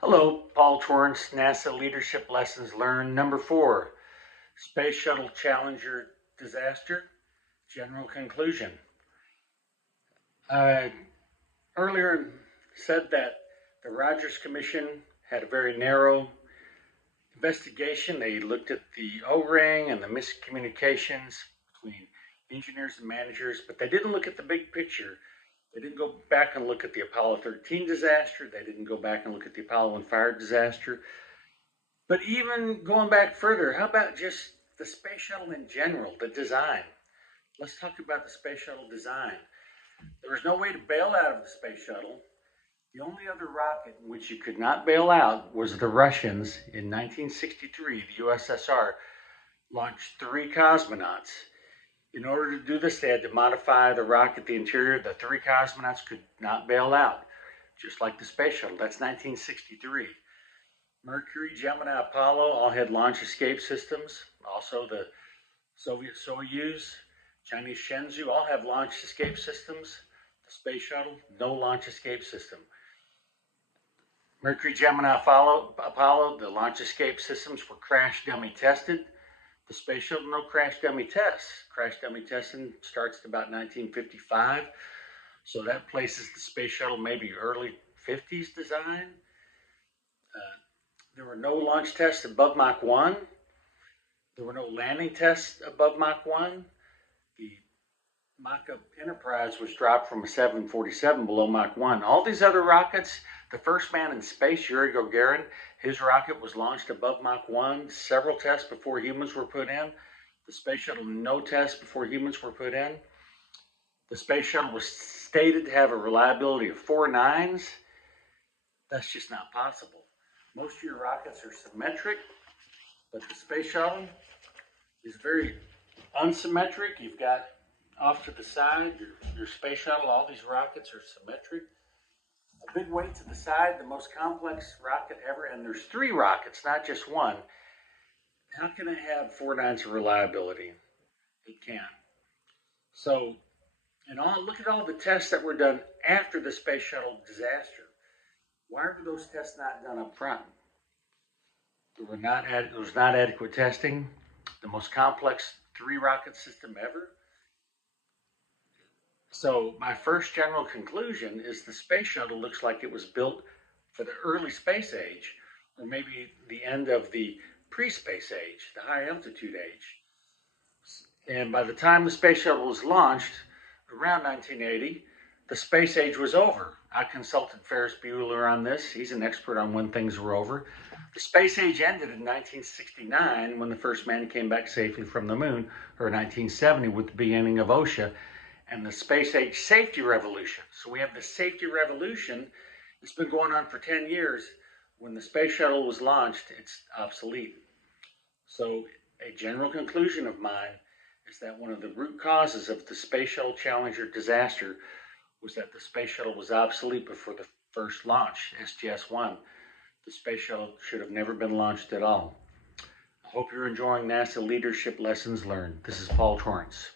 Hello, Paul Torrance, NASA Leadership Lessons Learned, number 4, Space Shuttle Challenger Disaster, General Conclusion. I earlier said that the Rogers Commission had a very narrow investigation. They looked at the O-ring and the miscommunications between engineers and managers, but they didn't look at the big picture. They didn't go back and look at the Apollo 13 disaster. They didn't go back and look at the Apollo 1 fire disaster. But even going back further, how about just the space shuttle in general, the design? Let's talk about the space shuttle design. There was no way to bail out of the space shuttle. The only other rocket in which you could not bail out was the Russians. In 1963, the USSR launched 3 cosmonauts. In order to do this, they had to modify the rocket, the interior. The 3 cosmonauts could not bail out, just like the space shuttle. That's 1963. Mercury, Gemini, Apollo all had launch escape systems. Also, the Soviet Soyuz, Chinese Shenzhou all have launch escape systems. The space shuttle, no launch escape system. Mercury, Gemini, Apollo, the launch escape systems were crash dummy tested. The space shuttle, no crash dummy tests. Crash dummy testing starts at about 1955. So that places the space shuttle maybe early 50s design. There were no launch tests above Mach 1. There were no landing tests above Mach 1. The Mach-up Enterprise was dropped from a 747 below Mach 1. All these other rockets, the first man in space, Yuri Gagarin, his rocket was launched above Mach 1, several tests before humans were put in. The space shuttle, no tests before humans were put in. The space shuttle was stated to have a reliability of 4 nines. That's just not possible. Most of your rockets are symmetric, but the space shuttle is very unsymmetric. You've got off to the side, your space shuttle, all these rockets are symmetric. A big weight to the side, the most complex rocket ever, and there's 3 rockets, not just one. How can it have 4 nines of reliability? It can't. So, look at all the tests that were done after the space shuttle disaster. Why were those tests not done up front? There was not adequate testing. The most complex 3 rocket system ever. So my first general conclusion is the space shuttle looks like it was built for the early space age, or maybe the end of the pre-space age, the high altitude age. And by the time the space shuttle was launched, around 1980, the space age was over. I consulted Ferris Bueller on this. He's an expert on when things were over. The space age ended in 1969 when the first man came back safely from the moon, or 1970 with the beginning of OSHA and the space age safety revolution. So we have the safety revolution. It's been going on for 10 years. When the space shuttle was launched, it's obsolete. So a general conclusion of mine is that one of the root causes of the Space Shuttle Challenger disaster was that the space shuttle was obsolete before the first launch, STS-1. The space shuttle should have never been launched at all. I hope you're enjoying NASA Leadership Lessons Learned. This is Paul Torrance.